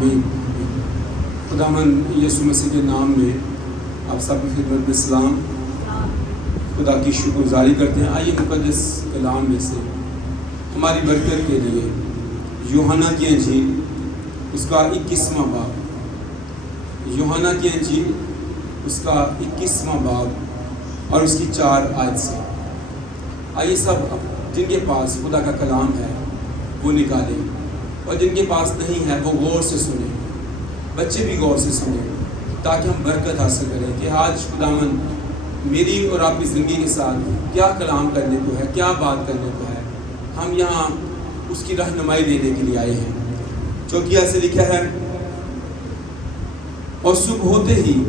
آمین۔ خداوند یسوع مسیح کے نام میں آپ سب کی خدمت میں سلام، خدا کی شکر گزاری کرتے ہیں۔ آئیے مقدس کلام میں سے ہماری برکت کے لیے یوحنا کی انجیل اس کا 21واں باب، یوحنا کی انجیل اس کا 21واں باب اور اس کی 4 آیت سے آئیے سب جن کے پاس خدا کا کلام ہے وہ نکالیں، اور جن کے پاس نہیں ہے وہ غور سے سنیں، بچے بھی غور سے سنیں تاکہ ہم برکت حاصل کریں کہ آج خداوند میری اور آپ کی زندگی کے ساتھ کیا کلام کرنے کو ہے، کیا بات کرنے کو ہے۔ ہم یہاں اس کی رہنمائی لینے کے لیے آئے ہیں۔ چوکیہ سے لکھا ہے، اور صبح ہوتے ہی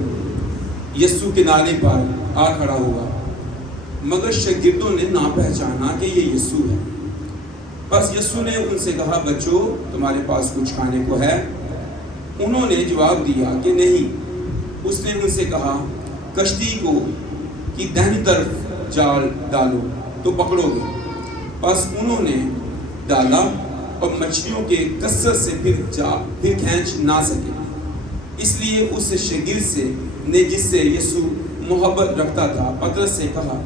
یسوع کنارے پر آ کھڑا ہوا، مگر شاگردوں نے نہ پہچانا کہ یہ یسوع ہے۔ بس یسوع نے ان سے کہا، بچوں تمہارے پاس کچھ کھانے کو ہے؟ انہوں نے جواب دیا کہ نہیں۔ اس نے ان سے کہا، کشتی کو کی دہنی طرف جال ڈالو تو پکڑو گے۔ بس انہوں نے ڈالا اور مچھلیوں کے کثرت سے پھر کھینچ نہ سکے، اس لیے اس شاگرد سے نے جس سے یسوع محبت رکھتا تھا پطرس سے کہا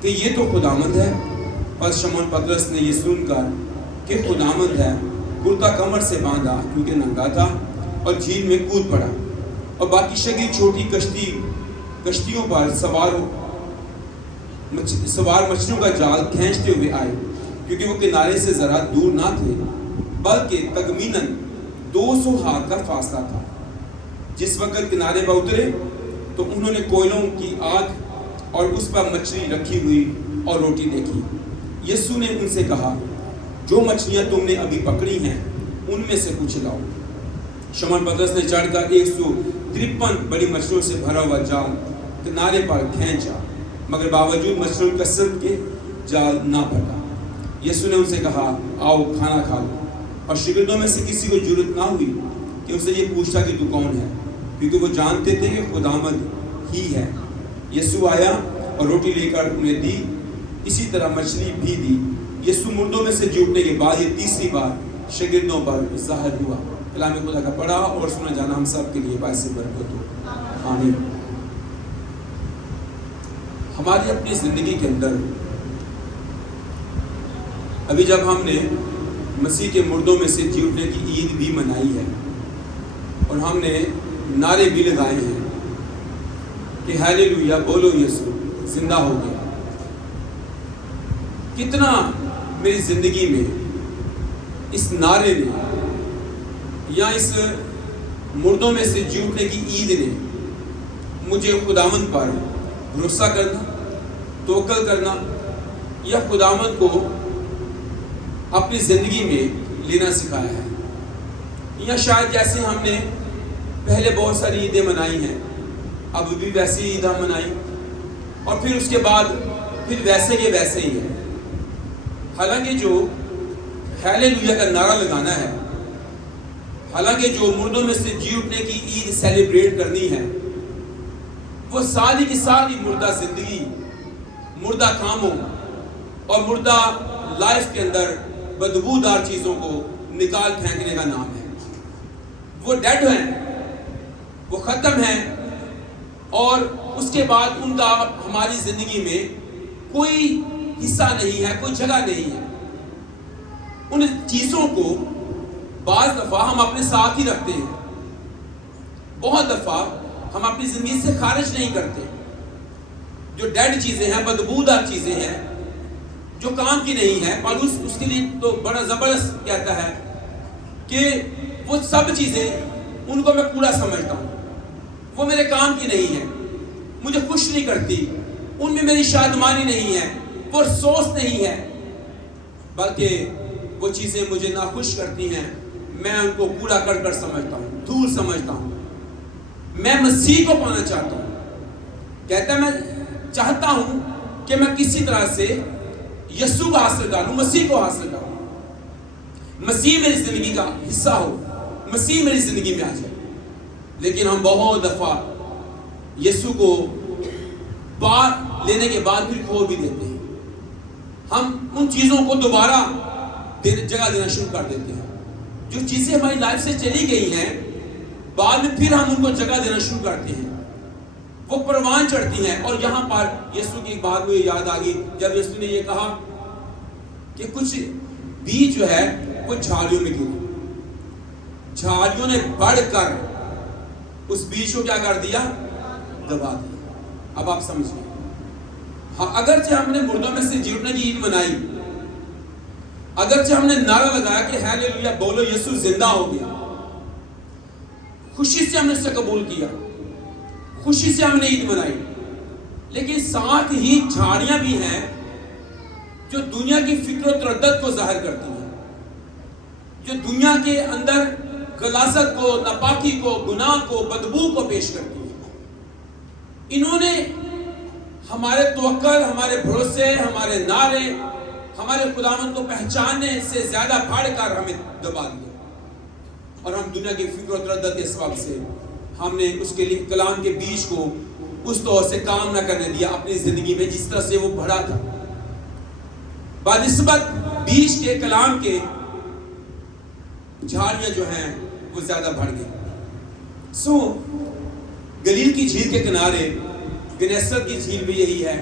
کہ یہ تو خداوند ہے۔ پس شمعون پطرس نے یہ سن کر کہ خداوند ہے کرتا کمر سے باندھا کیونکہ ننگا تھا اور جھیل میں کود پڑا، اور باقی شاگرد چھوٹی کشتیوں پر سوار مچھلیوں کا جال کھینچتے ہوئے آئے، کیونکہ وہ کنارے سے ذرا دور نہ تھے بلکہ تخمیناً 200 ہاتھ کا فاصلہ تھا۔ جس وقت کنارے پر اترے تو انہوں نے کوئلوں کی آگ اور اس پر مچھلی رکھی ہوئی اور روٹی دیکھی۔ یسوع نے ان سے کہا، جو مچھلیاں تم نے ابھی پکڑی ہیں ان میں سے کچھ لاؤ۔ شمعون پطرس نے چڑھ کر 153 بڑی مچھلیوں سے بھرا ہوا جال کنارے پر کھینچا، مگر باوجود مچھلیوں کثرت کے جال نہ پھٹا۔ یسوع نے ان سے کہا، آؤ کھانا کھا لو۔ اور شاگردوں میں سے کسی کو جرأت نہ ہوئی کہ اسے یہ پوچھتا کہ تو کون ہے، کیونکہ وہ جانتے تھے کہ خداوند ہی ہے۔ یسوع آیا اور روٹی لے کر انہیں دی، اسی طرح مچھلی بھی دی۔ یسوع مردوں میں سے جی اٹھنے کے بعد یہ تیسری بار شاگردوں پر ظاہر ہوا۔ کلام خدا کا پڑھا اور سنا جانا ہم سب کے لیے باعث برکت ہو، آمین۔ ہماری اپنی زندگی کے اندر ابھی جب ہم نے مسیح کے مردوں میں سے جی اٹھنے کی عید بھی منائی ہے اور ہم نے نعرے بھی لگائے ہیں کہ ہیلیلویا، بولو یسوع زندہ ہو گیا۔ کتنا میری زندگی میں اس نعرے نے یا اس مردوں میں سے جی اٹھنے کی عید نے مجھے خداوند پر بھروسہ کرنا، توکل کرنا یا خداوند کو اپنی زندگی میں لینا سکھایا ہے۔ یا شاید جیسے ہم نے پہلے بہت ساری عیدیں منائی ہیں، اب بھی ویسی عید ہم منائی اور پھر اس کے بعد پھر ویسے کے ویسے ہی ہے۔ حالانکہ جو ہیلیلویا کا نعرہ لگانا ہے، حالانکہ جو مردوں میں سے جی اٹھنے کی عید سیلیبریٹ کرنی ہے، وہ ساری کی ساری مردہ زندگی، مردہ کاموں اور مردہ لائف کے اندر بدبودار چیزوں کو نکال پھینکنے کا نام ہے۔ وہ ڈیڈ ہیں، وہ ختم ہیں، اور اس کے بعد ان کا ہماری زندگی میں کوئی حصہ نہیں ہے، کوئی جگہ نہیں ہے۔ ان چیزوں کو بعض دفعہ ہم اپنے ساتھ ہی رکھتے ہیں، بہت دفعہ ہم اپنی زندگی سے خارج نہیں کرتے۔ جو ڈیڈ چیزیں ہیں، بدبودار چیزیں ہیں، جو کام کی نہیں ہے، پالوس اس کے لیے تو بڑا زبردست کہتا ہے کہ وہ سب چیزیں ان کو میں کوڑا سمجھتا ہوں، وہ میرے کام کی نہیں ہے، مجھے خوش نہیں کرتی، ان میں میری شادمانی نہیں ہے، وہ افسوس نہیں ہے، بلکہ وہ چیزیں مجھے ناخوش کرتی ہیں، میں ان کو کوڑا کر کر سمجھتا ہوں، دھول سمجھتا ہوں۔ میں مسیح کو پانا چاہتا ہوں، کہتا ہے میں چاہتا ہوں کہ میں کسی طرح سے یسوع کو حاصل کر لوں، مسیح کو حاصل کر لوں، مسیح میری زندگی کا حصہ ہو، مسیح میری زندگی میں آ جائے۔ لیکن ہم بہت دفعہ یسوع کو پا لینے کے بعد پھر کھو بھی دیتے ہیں، ہم ان چیزوں کو دوبارہ جگہ دینا شروع کر دیتے ہیں جو چیزیں ہماری لائف سے چلی گئی ہیں بعد میں پھر ہم ان کو جگہ دینا شروع کرتے ہیں، وہ پروان چڑھتی ہیں. اور یہاں پر یسوع کی ایک بات مجھے یاد آ گئی جب یسوع نے یہ کہا کہ کچھ بیج جو ہے وہ جھاڑیوں میں گرے، جھاڑیوں نے بڑھ کر اس بیج کو کیا کر دیا؟ دبا دیا. اب آپ سمجھیں، ہاں اگرچہ ہم نے مردوں میں سے جی اٹھنے کی عید منائی، اگرچہ ہم نے نعرہ لگایا کہ ہیلیلویا بولو یسوع زندہ ہو گیا، خوشی سے ہم نے اسے قبول کیا، خوشی سے ہم نے عید منائی، لیکن ساتھ ہی جھاڑیاں بھی ہیں جو دنیا کی فکر و تردد کو ظاہر کرتی ہیں، جو دنیا کے اندر غلاظت کو، ناپاکی کو، گناہ کو، بدبو کو پیش کرتی ہیں. انہوں نے ہمارے توکل، ہمارے بھروسے، ہمارے نعرے، ہمارے خداوند کو پہچاننے سے زیادہ بڑھ کر ہمیں دبا دیا، اور ہم دنیا کی فکر و تردد کے سبب سے ہم نے اس کے لیے کلام کے بیج کو اس طور سے کام نہ کرنے دیا اپنی زندگی میں جس طرح سے وہ بڑھا تھا. بنسبت بیج کے کلام کے جھاڑیاں جو ہیں وہ زیادہ بڑھ گئی. گلیل کی جھیل کے کنارے گنیسرت کی جھیل بھی یہی ہے،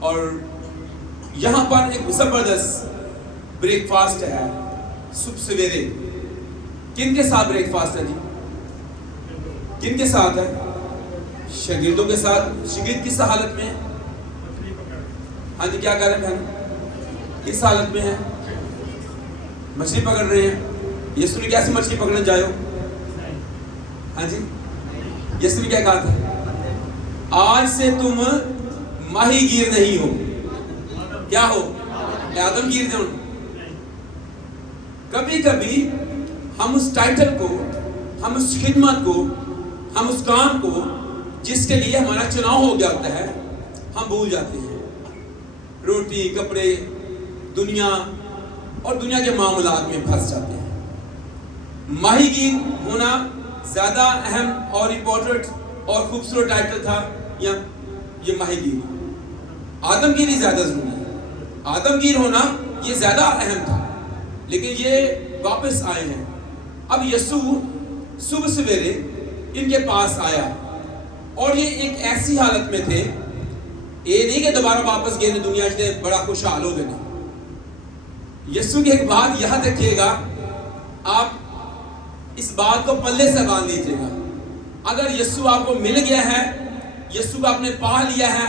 اور یہاں پر ایک زبردست بریک فاسٹ ہے صبح سویرے. کن کے ساتھ بریک فاسٹ ہے جی؟ کن کے ساتھ ہے؟ شاگردوں کے ساتھ. شاگرد کس حالت میں ہے؟ ہاں جی کیا کہہ رہے ہیں بہن؟ کس حالت میں ہے؟ مچھلی پکڑ رہے ہیں. یسوع نے کیسی مچھلی پکڑنے جائے ہو؟ ہاں جی یسوع نے کیا کہا تھا؟ آج سے تم ماہی گیر نہیں ہو. کیا ہو؟ آدم گیر دیں. کبھی کبھی ہم اس ٹائٹل کو، ہم اس خدمت کو، ہم اس کام کو جس کے لیے ہمارا چناؤ ہو گیا ہوتا ہے ہم بھول جاتے ہیں. روٹی، کپڑے، دنیا اور دنیا کے معاملات میں پھنس جاتے ہیں. ماہی گیر ہونا زیادہ اہم اور امپورٹنٹ اور خوبصورت ٹائٹل تھا یا یہ ماہی گیر؟ آدم گیری زیادہ ضروری ہے. آدم گیر ہونا یہ زیادہ اہم تھا، لیکن یہ واپس آئے ہیں. اب یسوع صبح سویرے ان کے پاس آیا اور یہ ایک ایسی حالت میں تھے، یہ نہیں کہ دوبارہ واپس گئے دنیا سے بڑا خوشحال ہو گئے. یسوع کی ایک بات یاد رکھیے گا، آپ اس بات کو پلے سے باندھ لیجیے گا. اگر یسوع آپ کو مل گیا ہے، یسوع کو آپ نے پا لیا ہے،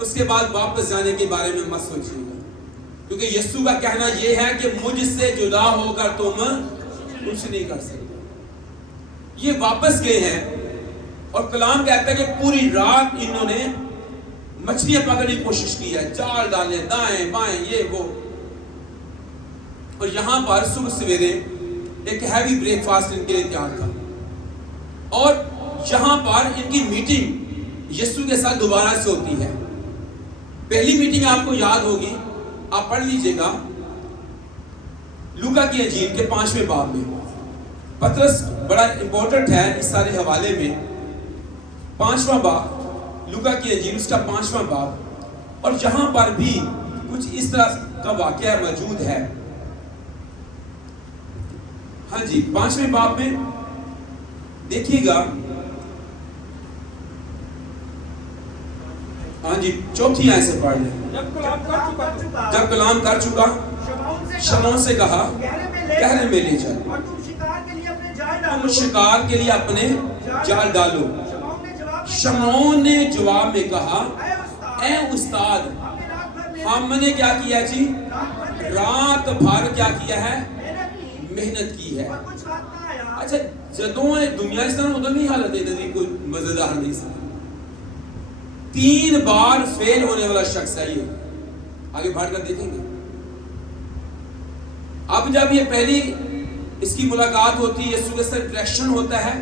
اس کے بعد واپس جانے کے بارے میں مت سوچیے گا، کیونکہ یسوع کا کہنا یہ ہے کہ مجھ سے جدا ہو کر تم کچھ نہیں کر سکتے. یہ واپس گئے ہیں اور کلام کہتا ہے کہ پوری رات انہوں نے مچھلیاں پکڑنے کی کوشش کی ہے، جال ڈالے دائیں بائیں یہ وہ، اور یہاں پر صبح سویرے ایک ہیوی بریک فاسٹ ان کے لیے تیار تھا. اور یہاں پر ان کی میٹنگ یسوع کے ساتھ دوبارہ سے ہوتی ہے. پہلی میٹنگ آپ کو یاد ہوگی، آپ پڑھ لیجئے گا لوکا کی انجیل کے 5ویں باب میں. پترس بڑا امپورٹنٹ ہے اس سارے حوالے میں. 5واں باب لوکا کی انجیل اس کا 5واں باب، اور یہاں پر بھی کچھ اس طرح کا واقعہ موجود ہے. ہاں جی 5ویں باب میں دیکھیے گا، ہاں جی 4 آیت سے پڑھ لیں. جب کلام کر چکا شمعون سے کہا گہرے میں لے چل، تم شکار کے لیے اپنے جال ڈالو. شمعون نے جواب میں کہا اے استاد ہم نے کیا کیا جی؟ رات بھر کیا کیا ہے؟ محنت کی ہے. اچھا جدوں دنیا اس طرح ادھر نہیں حالت ہے، کوئی مزیدار نہیں سا. 3 بار فیل ہونے والا شخص ہے یہ. آگے بڑھ کر دیکھیں گے. اب جب یہ پہلی اس کی ملاقات ہوتی ہے، یسوع کے ساتھ انٹریکشن ہوتا ہے،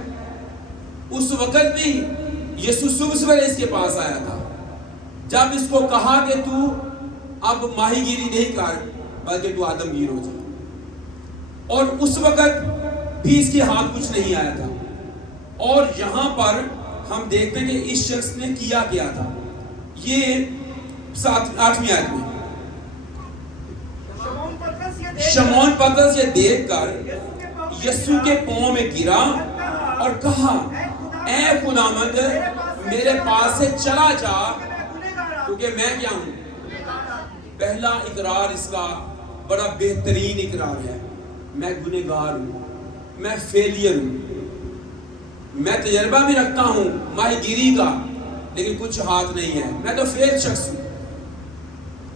اس وقت بھی یسوع صبح سویرے اس کے پاس آیا تھا. جب اس کو کہا کہ تو اب ماہی گیری نہیں کر بلکہ تو آدم گیر ہو جا، اور اس وقت بھی اس کے ہاتھ کچھ نہیں آیا تھا. اور یہاں پر ہم دیکھتے ہیں کہ اس شخص نے کیا تھا. یہ 8ویں آیت میں शमौन पतरस ये देखकर यीशु के पांव में गिरा और कहा, ऐ खुदावंद मेरे पास से चला जा, क्योंकि मैं क्या हूं। पहला इकरार इसका बड़ा बेहतरीन इकरार है। मैं गुनहगार हूं, मैं फेलियर हूं, मैं तजर्बा भी रखता हूं माहिगिरी का, लेकिन कुछ हाथ नहीं है, मैं तो फेल शख्स हूं,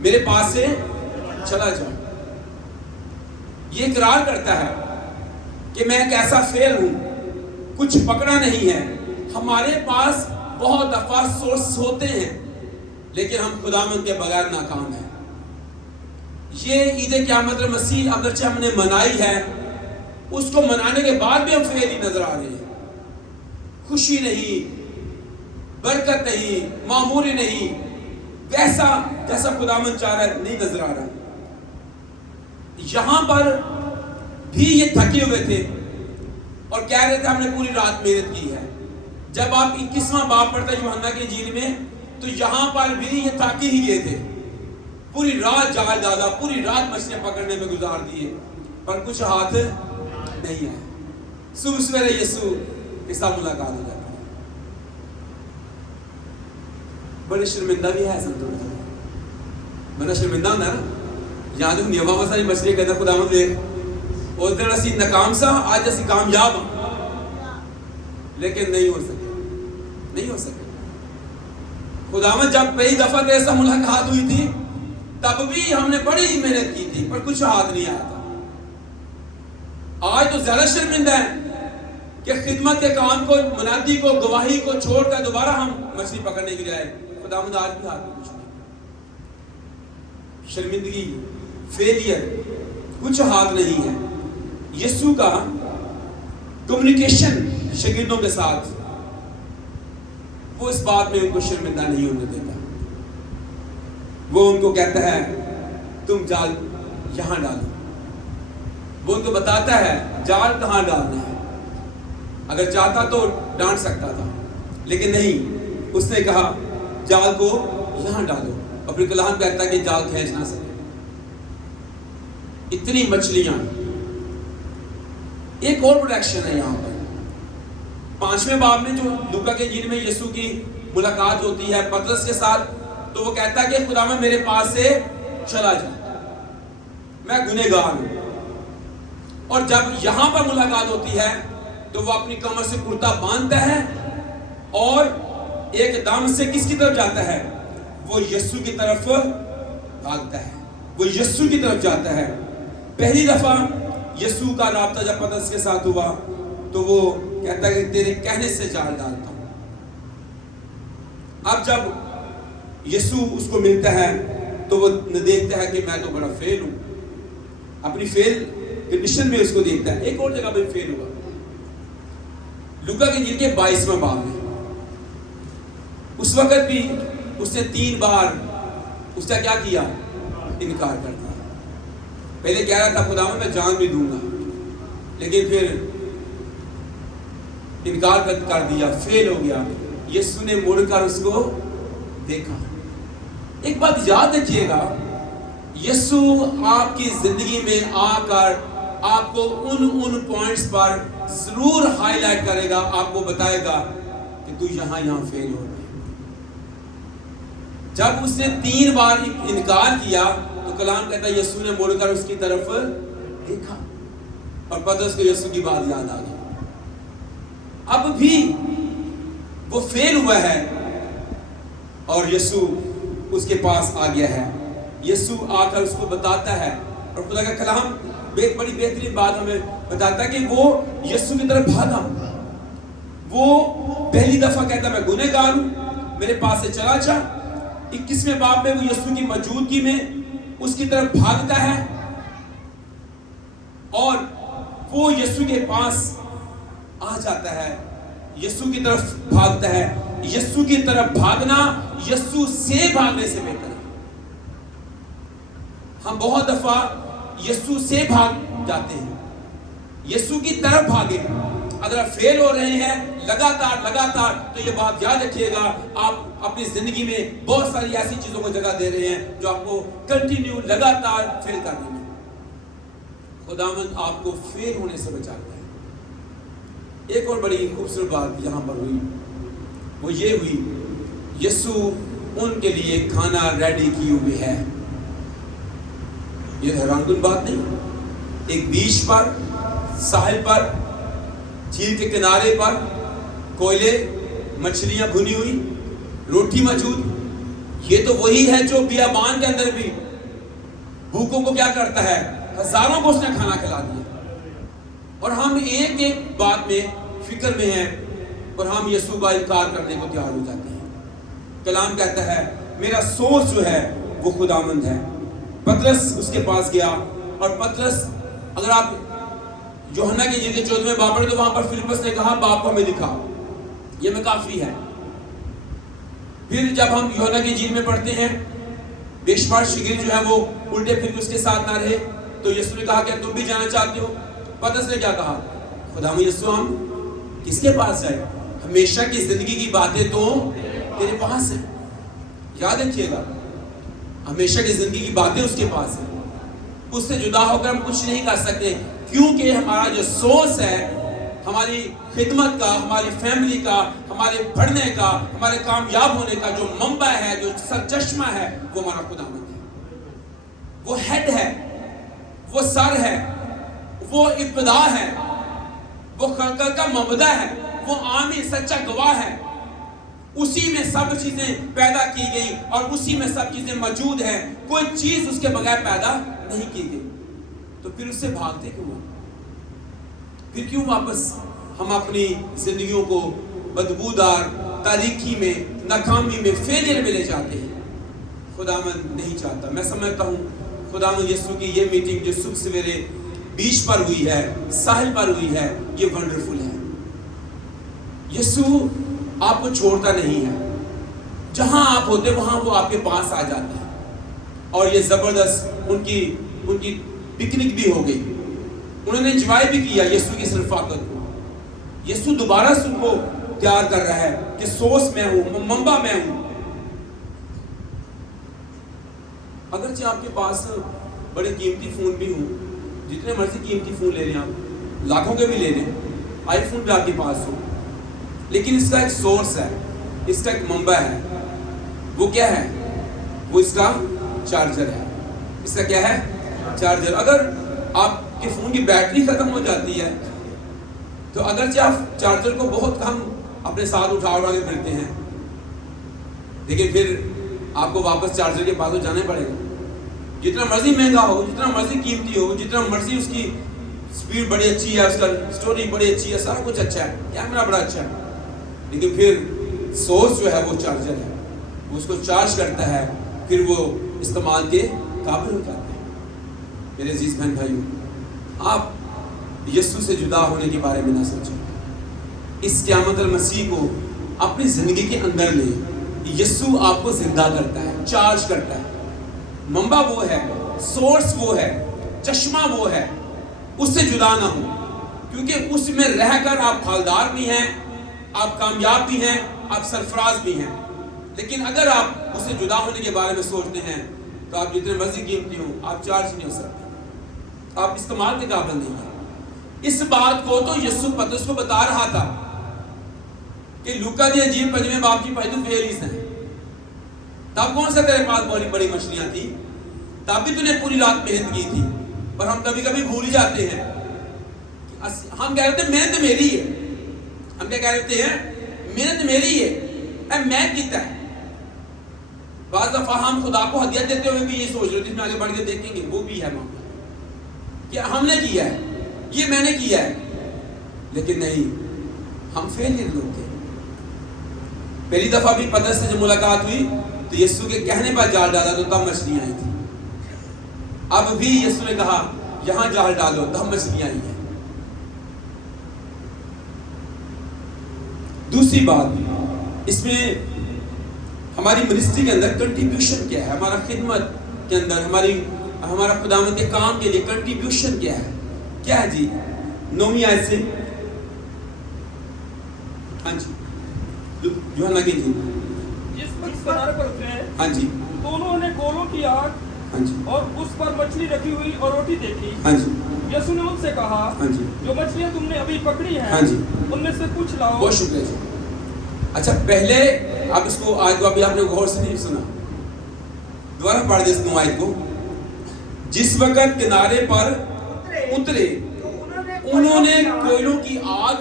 मेरे पास से चला जा। ये इकरार करता है कि मैं एक ऐसा फेल हूं, कुछ पकड़ा नहीं है। हमारे पास बहुत दफा सोर्स होते हैं, लेकिन हम खुदावंद के बगैर नाकाम हैं। ये ईद क़यामत मसीह अगरचे हमने मनाई है, उसको मनाने के बाद भी हम फेल ही नजर आ रहे हैं। खुशी नहीं, बरकत नहीं, मामूली नहीं, वैसा जैसा खुदावंद चाह रहा है नहीं नजर आ रहा। यहां पर भी ये थके हुए थे और कह रहे थे हमने पूरी रात मेहनत की है। जब आप 21वां बाब पढ़ते हैं यूहन्ना की इंजील में, तो यहां पर भी ये थके ही गए थे। पूरी रात जाल डाला, पूरी रात मछलियां पकड़ने में गुजार दिए, पर कुछ हाथ नहीं है। सुबह सवेरे यीशु के साथ मुलाकात हो जाती है। बड़े शर्मिंदा भी है संतोष, बड़ा शर्मिंदा होता है ना। यहाँ तो नियमा मसा मछली कहता खुदावंद देख, उस दिन असी नाकाम सा, आज असी कामयाब हाँ, लेकिन नहीं हो सके, नहीं हो सके। खुदावंद जब पहली दफा तेरे साथ मुलाकात हुई थी, तब भी हमने बड़ी मेहनत की थी, पर कुछ हाथ नहीं आया था। आज तो ज्यादा शर्मिंदा है कि खिदमत के काम को, मुनादी को, गवाही को छोड़कर दोबारा हम मछली पकड़ने के लिए आए। खुदावंद आज भी हाथ में कुछ नहीं, शर्मिंदगी, फेलियर, कुछ हाथ नहीं है। यीशु का कम्युनिकेशन शागिर्दों के साथ, वो इस बात में उनको शर्मिंदा नहीं होने देता। वो उनको कहता है तुम जाल यहां डालो, वो उनको बताता है जाल कहां डालना है। अगर चाहता तो डांट सकता था, लेकिन नहीं, उसने कहा जाल को यहां डालो, और फिर कलाम कहता है कि जाल खींच ना सके। इतनी मछलियां। एक और प्रोडक्शन है यहाँ पर 5वें बाब में, जो लूका के इंजील में यीशु की मुलाकात होती है पतरस के साथ, तो वो कहता है कि खुदावंद मेरे पास से चला जा, मैं गुनहगार हूं। और जब यहां पर मुलाकात होती है तो वो अपनी कमर से कुर्ता बांधता है और एकदम से किसकी तरफ जाता है? वो यीशु की तरफ भागता है, वो यीशु की तरफ जाता है। पहली दफा यीशु का राब्ता जब पतरस के साथ हुआ तो वो कहता है कि तेरे कहने से जाल डालता हूं। अब जब यीशु उसको मिलता है तो वो देखता है कि मैं तो बड़ा फेल हूं, अपनी फेल कंडीशन में उसको देखता है। एक और जगह पे फेल हुआ, लूका के इंजील के 22वें बाब में। उस वक्त भी उसने 3 बार उसका क्या किया? इनकार करता। पहले कह रहा था खुदावंद मैं जान भी दूंगा, लेकिन फिर इनकार कर दिया, फेल हो गया। यीशु ने मुड़कर उसको देखा। एक बात याद रखिएगा, यीशु आपकी जिंदगी में आकर आपको उन पॉइंट्स पर जरूर हाईलाइट करेगा, आपको बताएगा कि तू यहां फेल हो गया। जब उसने 3 बार इनकार किया तो कलाम कहता है यीशु ने मुड़कर उसकी तरफ देखा और पतरस को यीशु की बात याद आ गई। अब भी वो फेल हुआ है और यीशु उसके पास आ गया है। यीशु आकर उसको बताता है और खुदा का कलाम एक बड़ी बेहतरीन बात हमें बताता है कि वो यीशु की तरफ भागा। वो पहली दफा कहता मैं गुनहगार हूं, मेरे पास से चला जा। 21वें बाब में वो यीशु की मौजूदगी में उसकी तरफ भागता है और वो यीशु के पास आ जाता है, यीशु की तरफ भागता है। यीशु की तरफ भागना यीशु से भागने से बेहतर है। हम बहुत दफा यीशु से भाग जाते हैं, यीशु की तरफ भागे। अगर आप फेल हो रहे हैं लगातार तो ये बात याद रखिएगा, आप अपनी जिंदगी में बहुत सारी ऐसी चीजों को जगह दे रहे हैं जो आपको कंटिन्यू लगातार फेल करने में। खुदावंद आपको फेल होने से बचाता है। एक और बड़ी खूबसूरत बात यहाँ पर हुई, वो ये हुई, यीशु उनके लिए खाना रेडी किए हुए है। ये हैरानकुन बात नहीं? एक बीच पर, साहिल पर, झील के किनारे पर कोयले, मछलियां भुनी हुई, रोटी मौजूद। ये तो वही है जो बियाबान के अंदर भी भूखों को क्या करता है, हजारों को उसने खाना खिला दिया। और हम एक एक बात में फिक्र में हैं और हम यीशु का इनकार करने को तैयार हो जाते हैं। कलाम कहता है मेरा सोर्स जो है वो खुदावंद है। पतरस उसके पास गया और पतरस, अगर आप यूहन्ना की इंजील के 14वें बाब पढ़ें तो वहां पर फिलिप्पस ने कहा बाप को हमें दिखाओ, ये में काफी है। फिर जब हम यूहन्ना की इंजील में पढ़ते हैं, बेशुमार शिगिर्द जो है वो उल्टे फिर उसके साथ ना रहे, तो यीशु ने कहा क्या तुम भी जाना चाहते हो? पतरस ने क्या कहा, खुदावंद यीशु हम किसके पास जाए? हमेशा की जिंदगी की बातें तो तेरे पास है। याद रखिएगा, हमेशा की जिंदगी की बातें उसके पास है। उससे जुदा होकर हम कुछ नहीं कर सकते, क्योंकि हमारा जो सोर्स है, हमारी खिदमत का, हमारी फैमिली का, हमारे पढ़ने का, हमारे कामयाब होने का जो मंबा है, जो सरचश्मा है, वो हमारा खुदावंद है। वो हेड है, वो सर है, वो इब्तिदा है, वो खलकत का मबदा है, वो आमी सच्चा गवाह है। उसी में सब चीजें पैदा की गई और उसी में सब चीजें मौजूद हैं। कोई चीज उसके बगैर पैदा नहीं की गई। तो फिर उससे भागते क्यों? फिर क्यों वापस हम अपनी जिंदगियों को बदबूदार तारीकी में, नाकामी में, फेलियर में ले जाते हैं? खुदावंद नहीं चाहता। मैं समझता हूँ खुदावंद यीशु की ये मीटिंग जो सुबह सवेरे बीच पर हुई है, साहिल पर हुई है, ये वंडरफुल है। यीशु आपको छोड़ता नहीं है, जहां आप होते वहां वो आपके पास आ जाता है। और ये जबरदस्त उनकी पिकनिक भी हो गई, उन्होंने एंजॉय भी किया यीशु की रफ़ाकत को। यीशु दोबारा से उनको तैयार कर रहा है कि सोर्स मैं हूं, मंबा मैं हूं। अगरचे आपके पास बड़े कीमती फोन भी हों, जितने मर्जी कीमती फोन ले लें, आप लाखों के भी ले लें, आईफोन भी आपके पास हो, लेकिन इसका एक सोर्स है, इसका एक मंबा है। वो क्या है? वो इसका चार्जर है। इसका क्या है? चार्जर। अगर आपके फोन की बैटरी खत्म हो जाती है तो अगरचे आप चार्जर को बहुत कम अपने साथ उठा के फिरते हैं, लेकिन फिर आपको वापस चार्जर के पास तो जाना पड़ेगा। जितना मर्जी महंगा हो, जितना मर्जी कीमती हो, जितना मर्जी उसकी स्पीड बड़ी अच्छी है, उसका स्टोरी बड़ी अच्छी है, सारा कुछ अच्छा है, कैमरा बड़ा अच्छा है, लेकिन फिर सोर्स जो है वो चार्जर है, वो उसको चार्ज करता है, फिर वो इस्तेमाल के काबिल हो जाते हैं। मेरे अजीज बहन भाइयों, आप यीशु से जुदा होने के बारे में ना सोचें। इस क़यामत मसीह को अपनी जिंदगी के अंदर ले। यीशु आपको जिंदा करता है, चार्ज करता है। मंबा वो है, सोर्स वो है, चश्मा वो है। उससे जुदा ना हो, क्योंकि उसमें रहकर आप फलदार भी हैं, आप कामयाब भी हैं, आप सरफराज भी हैं। लेकिन अगर आप उससे जुदा होने के बारे में सोचते हैं तो आप जितने मर्जी कीमती हो, आप चार्ज नहीं हो सकते, आप इस्तेमाल के काबिल नहीं हैं। इस बात को तो यीशु पतरस को बता रहा था कि लूका दी इंजील 5वें बाब की पहली फेलिस है। तब कौन सा तेरे पास बड़ी बड़ी मछलियां थी? तब भी तूने पूरी रात मेहनत की थी। पर हम कभी कभी भूल जाते हैं, हम कह रहे थे मेहनत मेरी है, हम क्या कह रहे हैं? मेहनत मेरी है, मैं कितना है। बाज़ दफा हम खुदा को हदिया देते हुए भी ये सोच रहे थे, इसमें आगे बढ़ के देखेंगे, वो भी है मामला कि हमने किया है, ये मैंने किया है, लेकिन नहीं, हम फेलियर लोग थे। पहली दफा भी पतरस से जब मुलाकात हुई तो यीशु के कहने पर जाल डाला तो तब मछलियां आई थी। अब भी यीशु ने कहा यहां जाल डालो, तब मछलियां आई हैं। दूसरी बात, इसमें हमारी मिनिस्ट्री के अंदर कंट्रीब्यूशन क्या है? हमारा खिदमत के अंदर हमारा खुदावंद के काम के लिए कंट्रीब्यूशन क्या है? क्या है जी? 9वीं आयत से, हाँ जी, यूहन्ना की इंजील, जिस किनारे पर उतरे, हाँ जी, तो उन्होंने गोलों की आग, हाँ जी, और उस पर मछली रखी हुई और रोटी देखी। हाँ जी, यीशु ने उनसे कहा, हाँ जी। जो मछलियां तुमने अभी पकड़ी हैं, हाँ जी। उनमें से कुछ लाओ। बहुत शुक्रिया जी। अच्छा, पहले आप इसको आज को अभी आपने गौर से नहीं सुना, दोबारा पढ़ दे इस आयत को। जिस वक्त किनारे पर उतरे उन्होंने कोयलों की आग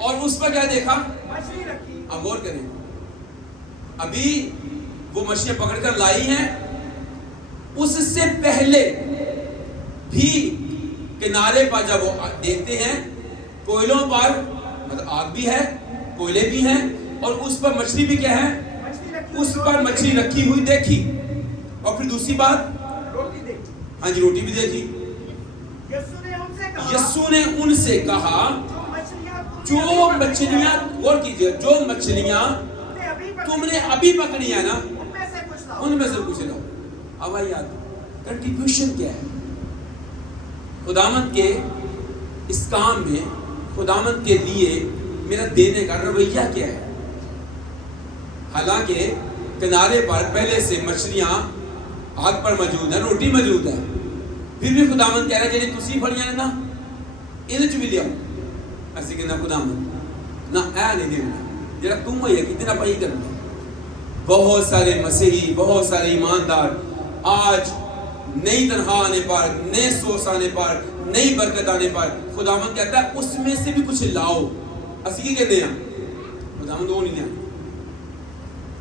और उस पर क्या देखा? अब गौर करें, अभी वो मछलियां पकड़कर लाई हैं, उससे पहले भी किनारे पर जब वो देखते हैं कोयलों पर, मतलब आग भी है, कोयले भी हैं, और उस पर मछली भी क्या है? उस पर मछली रखी हुई देखी। और फिर दूसरी बात, हाँ जी, रोटी भी देखी। यीशु ने उनसे कहा, जो मछलियां, गौर कीजिए, जो मछलियां तुमने अभी पकड़ी है ना, उनमें से कुछ लो। अब आई याद, कंट्रीब्यूशन क्या है खुदावंद के इस काम में? खुदावंद के लिए मेरा देने का रवैया क्या है? हालांकि किनारे पर पहले से मछलियां आग पर मौजूद है, रोटी मौजूद है, फिर भी खुदावंद कह रहा है, जी तुसी फड़ियां ने ना इहदे च भी लियाओ। ऐसे कहना खुदावंद ना ऐ नहीं देना, जरा तुम है कितना पाई करना। बहुत सारे मसीही, बहुत सारे ईमानदार आज नई तनख्वाह आने पर, नए सोर्स आने पर, नई बरकत आने पर खुदावंद कहता है उसमें से भी कुछ लाओ। असि की कहते हैं खुदावंद वो नहीं है,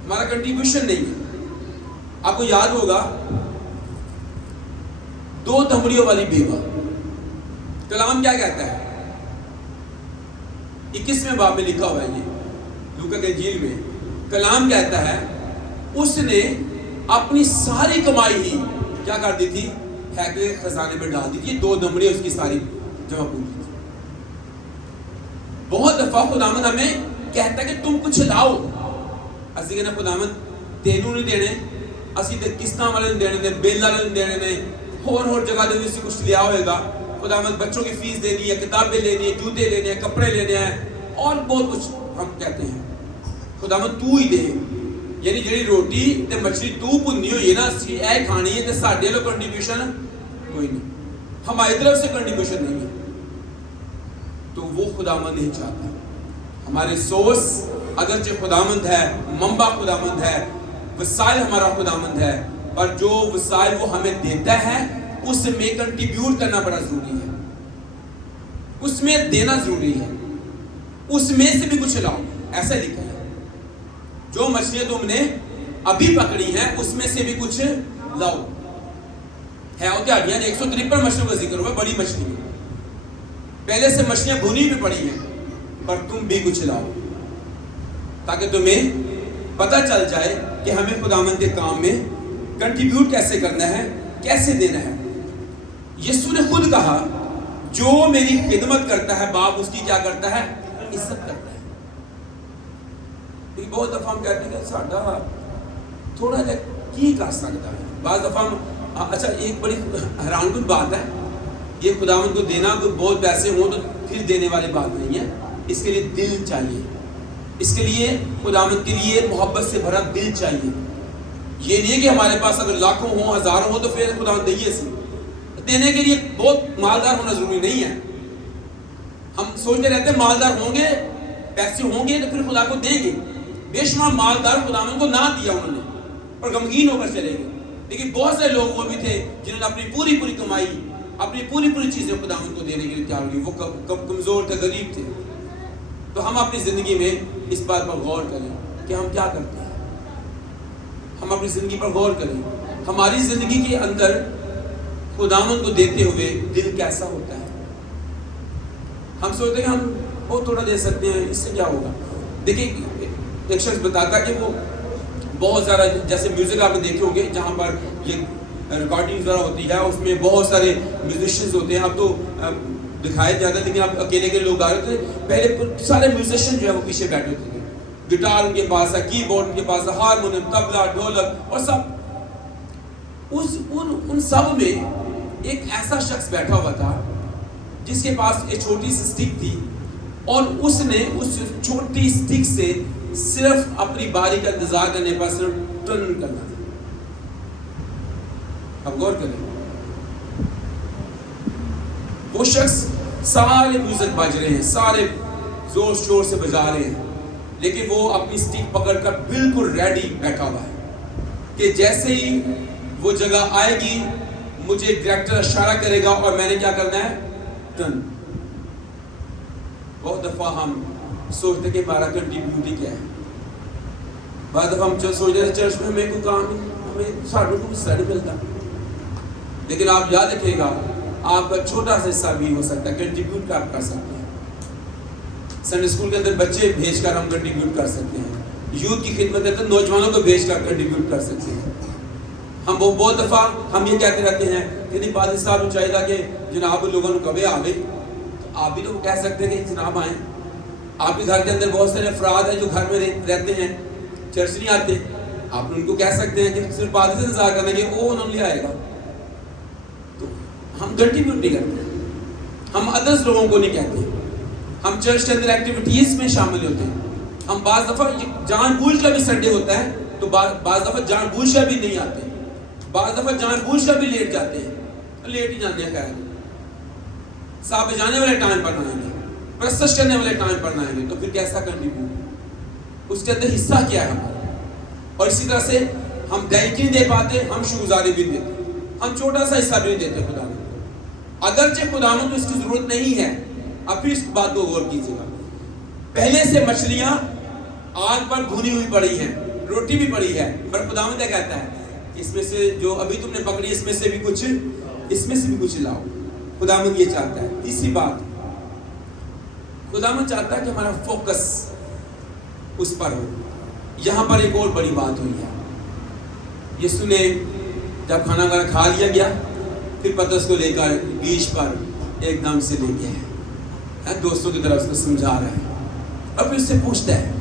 हमारा कंट्रीब्यूशन नहीं है। आपको याद होगा 2 दमड़ियों वाली बेवा, कलाम क्या कहता है? 21वें बाब में लिखा हुआ है, ये लूका के इंजील में कलाम कहता है उसने अपनी सारी कमाई ही क्या कर दी थी? हैकल के खजाने में डाल दी थी। 2 दमड़ियां उसकी सारी जमा पूरी थी। बहुत दफा खुदावंद हमें कहता है कि तुम कुछ लाओ, असि कहना खुदावंद तेनू नहीं देने, असि ते किस्तां वाले नहीं देने, बिल वाले नहीं देने ने, होर जगह दे से कुछ लिया होएगा। खुदावंद बच्चों की फीस देनी है, किताबें लेनी है, जूते लेने हैं, कपड़े लेने हैं, और बहुत कुछ हम कहते हैं खुदावंद तू ही दे। यानी ਜਿਹੜੀ रोटी ते मछली तू भुन्नी हुई है ना, ऐ खानी है, ते साडे लो कंट्रीब्यूशन कोई नहीं, हमारी तरफ से कंट्रीब्यूशन नहीं है। तो वो खुदावंद नहीं चाहता। हमारे सोर्स अगरचे खुदावंद है, मंबा खुदावंद है, वसाइल हमारा खुदावंद है, पर जो वसाइल वो हमें देता है उसमें कंट्रीब्यूट करना बड़ा जरूरी है, उसमें देना जरूरी है। उसमें से भी कुछ लाओ, ऐसा लिखा है। जो मछलियां तुमने अभी पकड़ी हैं उसमें से भी कुछ लाओ। है वो दिहाड़ियां 153 मछलियों का जिक्र हुआ, बड़ी मछली में पहले से मछलियां भुनी भी पड़ी हैं, पर तुम भी कुछ लाओ, ताकि तुम्हें पता चल जाए कि हमें खुदावंद के काम में कंट्रीब्यूट कैसे करना है, कैसे देना है। यीशु ने खुद कहा, जो मेरी खिदमत करता है बाप उसकी क्या करता है? इज्जत करता है। बहुत दफा हम कहते हैं साडा थोड़ा जा की कर सकता है, बाद दफा हम, अच्छा एक बड़ी हैरानकुन बात है, ये खुदावंद को देना, कोई बहुत पैसे हों तो फिर देने वाली बात नहीं है। इसके लिए दिल चाहिए, इसके लिए खुदावंद के लिए मोहब्बत से भरा दिल चाहिए। ये नहीं है कि हमारे पास अगर लाखों हो, हजारों हो तो फिर खुदावंद दइए सी। देने के लिए बहुत मालदार होना जरूरी नहीं है। हम सोचते रहते हैं मालदार होंगे, पैसे होंगे तो फिर खुदा को देंगे। बेशुमार मालदार खुदावंद को ना दिया उन्होंने और गमगीन होकर चले गए। लेकिन बहुत सारे लोग वो भी थे जिन्होंने अपनी पूरी कमाई, अपनी पूरी चीजें खुदावंद को देने के लिए तैयार हुई। वो कमजोर थे, गरीब थे। तो हम अपनी जिंदगी में इस बात पर गौर करें कि हम क्या करते हैं। हम अपनी जिंदगी पर गौर करें, हमारी जिंदगी के अंदर खुदावंद को देते हुए दिल कैसा होता है। हम सोचते हैं हम बहुत थोड़ा दे सकते हैं, इससे क्या होगा। देखिए एक शख्स बताता कि वो बहुत सारा, जैसे म्यूजिक आपने देखे होंगे जहाँ पर ये रिकॉर्डिंग वगैरह होती है, उसमें बहुत सारे म्यूजिशियंस होते हैं। अब तो दिखाए जाते हैं, लेकिन अब अकेले के लोग आ रहे थे। पहले सारे म्यूजिशियन जो है वो पीछे बैठे होते थे, गिटार उनके पास है, कीबोर्ड उनके पास है, हारमोनियम, तबला, ढोलक और सब। उन सब में एक ऐसा शख्स बैठा हुआ था जिसके पास एक छोटी सी स्टिक थी, और उसने उस छोटी स्टिक से सिर्फ अपनी बारी का इंतजार करने पर सिर्फ टर्न करना था। अब गौर करें, وہ شخص سارے میوزک بج رہے ہیں, سارے زور شور سے بجا رہے ہیں, لیکن وہ اپنی سٹک پکڑ کر بالکل ریڈی بیٹھا ہوا ہے کہ جیسے ہی وہ جگہ آئے گی مجھے ڈائریکٹر اشارہ کرے گا اور میں نے کیا کرنا ہے, ٹرن. بہت دفعہ ہم سوچتے کہ ہمارا کنٹریبیوٹی کیا ہے. بعض دفعہ ہم سوچتے ہیں چرچ میں ہمیں کوئی کام نہیں, ہمیں ساڑھوں کو حصہ نہیں ملتا. لیکن آپ یاد رکھیے گا آپ کا چھوٹا سا حصہ بھی ہو سکتا ہے, کنٹریبیوٹ آپ کر سکتے ہیں. سنڈے اسکول کے اندر بچے بھیج کر ہم کنٹریبیوٹ کر سکتے ہیں, یوتھ کی خدمت کے اندر نوجوانوں کو بھیج کر کنٹریبیوٹ کر سکتے ہیں. ہم بہت دفعہ ہم یہ کہتے رہتے ہیں کہ نہیں پادری صاحب چاہیے تھا کہ جناب لوگوں نے کبھی آ گئے, تو آپ بھی تو کہہ سکتے ہیں کہ جناب آئیں. آپ کے گھر کے اندر بہت سارے افراد ہیں جو گھر میں رہتے ہیں, چرچ نہیں آتے, آپ ان کو کہہ سکتے ہیں کہ صرف پادری سے انتظار کرنا کہ وہ انہوں نے آئے گا. تو ہم کنٹریبیوٹ نہیں کرتے, ہم ادرس لوگوں کو نہیں کہتے, ہم چرچ کے اندر ایکٹیویٹیز میں شامل ہوتے ہیں. ہم بعض دفعہ جان بوجھ کر بھی سنڈے ہوتا ہے تو بعض دفعہ جان بوجھ کر بھی نہیں آتے, بعض دفعہ جان بوجھ کر بھی لیٹ جاتے ہیں. لیٹ ہی جانے کا ہے, صاحب جانے والے ٹائم پر نہ آئیں گے, پرستش کرنے والے ٹائم پر نہ آئیں گے, تو پھر کیسا کنٹریبیوٹ, اس کے اندر حصہ کیا ہے ہمارا. اور اسی طرح سے ہم دائیکی نہیں دے پاتے, ہم شکرگزاری بھی نہیں دیتے, ہم چھوٹا سا حصہ بھی نہیں دیتے خدا نے. اگرچہ خدا کو اس کی ضرورت نہیں ہے. اب پھر اس بات کو غور کیجیے گا, پہلے سے مچھلیاں آگ پر بھونی ہوئی پڑی ہیں, روٹی بھی پڑی ہے, پر خداوند کیا کہتا ہے, اس میں سے جو ابھی تم نے پکڑی اس میں سے بھی کچھ لاؤ. خداوند یہ چاہتا ہے. تیسری بات, خداوند چاہتا ہے کہ ہمارا فوکس اس پر ہو. یہاں پر ایک اور بڑی بات ہوئی ہے. یسوع نے جب کھانا وغیرہ کھا لیا گیا, پھر پترس کو لے کر بیچ پر ایک دم سے لے گیا ہے, دوستوں کی طرف اس کو سمجھا رہا ہے, اور پھر اس سے پوچھتا ہے,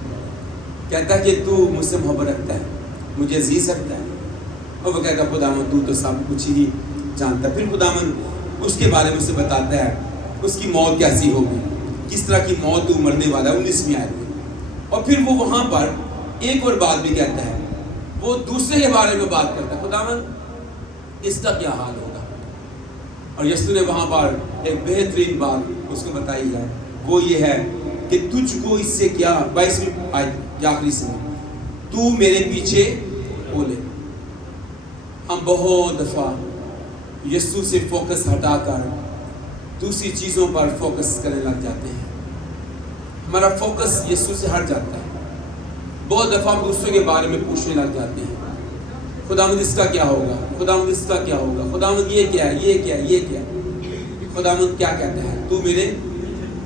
کہتا ہے کہ تو مجھ سے محبت رکھتا ہے, مجھے عزیز رکھتا ہے. اور وہ کہتا ہے خداوند تو سب کچھ ہی جانتا ہے. پھر خداوند اس کے بارے میں اسے بتاتا ہے اس کی موت کیسی ہوگی, کس طرح کی موت تو مرنے والا ہے, 19ویں آیت میں. اور پھر وہ وہاں پر ایک اور بات بھی کہتا ہے, وہ دوسرے کے بارے میں بات کرتا ہے, خداوند اس کا کیا حال ہوگا. اور یسوع نے وہاں پر ایک بہترین بات اس کو بتائی ہے, وہ یہ ہے کہ تجھ کو اس سے کیا, 22ویں آیت کے آخری سے, تو میرے پیچھے ہو لے. ہم بہت دفعہ یسوع سے فوکس ہٹا کر دوسری چیزوں پر فوکس کرنے لگ جاتے ہیں, ہمارا فوکس یسوع سے ہٹ جاتا ہے. بہت دفعہ ہم دوسروں کے بارے میں پوچھنے لگ جاتے ہیں, خداوند اس کا کیا ہوگا, خداوند اس کا کیا ہوگا, خداوند یہ کیا ہے, یہ کیا ہے, یہ کیا. خداوند کیا کہتا ہے, تو میرے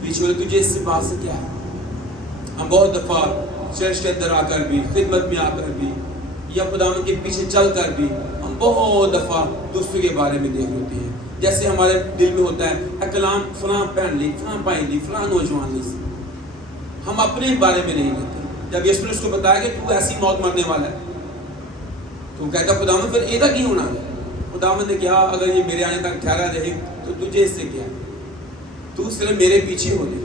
پیچھے ہو لے, تجھے اس سے بات سے کیا ہے. ہم بہت دفعہ چرچ کے اندر آ کر بھی, خدمت میں آ کر بھی, یا خداوند کے پیچھے چل کر بھی ہم بہت دفعہ دوسروں کے بارے میں دیکھ ہوتے ہیں. جیسے ہمارے دل میں ہوتا ہے کلام فلاں پہن لی, فلاں پائن لی, فلاں نوجوان لی, ہم اپنے بارے میں نہیں لیتے. جب یسوع نے اس کو بتایا کہ تو ایسی موت مرنے والا ہے, تو وہ کہتا خداوند پھر ایدہ کیوں ہونا ہے. خداوند نے کہا اگر یہ میرے آنے تک ٹھہرا رہے تو تجھے اس سے کیا, تو صرف میرے پیچھے ہو لے.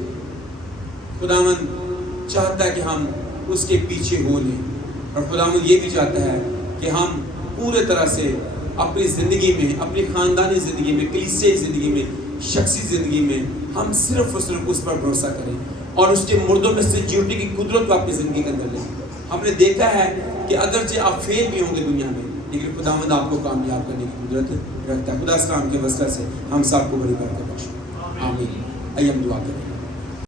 خداوند چاہتا ہے کہ ہم اس کے پیچھے ہو لیں, اور خداوند یہ بھی چاہتا ہے کہ ہم پورے طرح سے اپنی زندگی میں, اپنی خاندانی زندگی میں, کلیسیائی زندگی میں, شخصی زندگی میں ہم صرف اور صرف اس پر بھروسہ کریں اور اس کے مردوں میں سے جیونے کی قدرت کو اپنی زندگی کے اندر لیں. ہم نے دیکھا ہے کہ اگرچہ آپ فیل بھی ہوں گے دنیا میں, لیکن خداوند آپ کو کامیاب کرنے کی قدرت رکھتا ہے. خدا اس کام کے وسیلہ سے ہم سب کو بڑی برکت بخشے. آمین. آئیے ہم دعا کریں.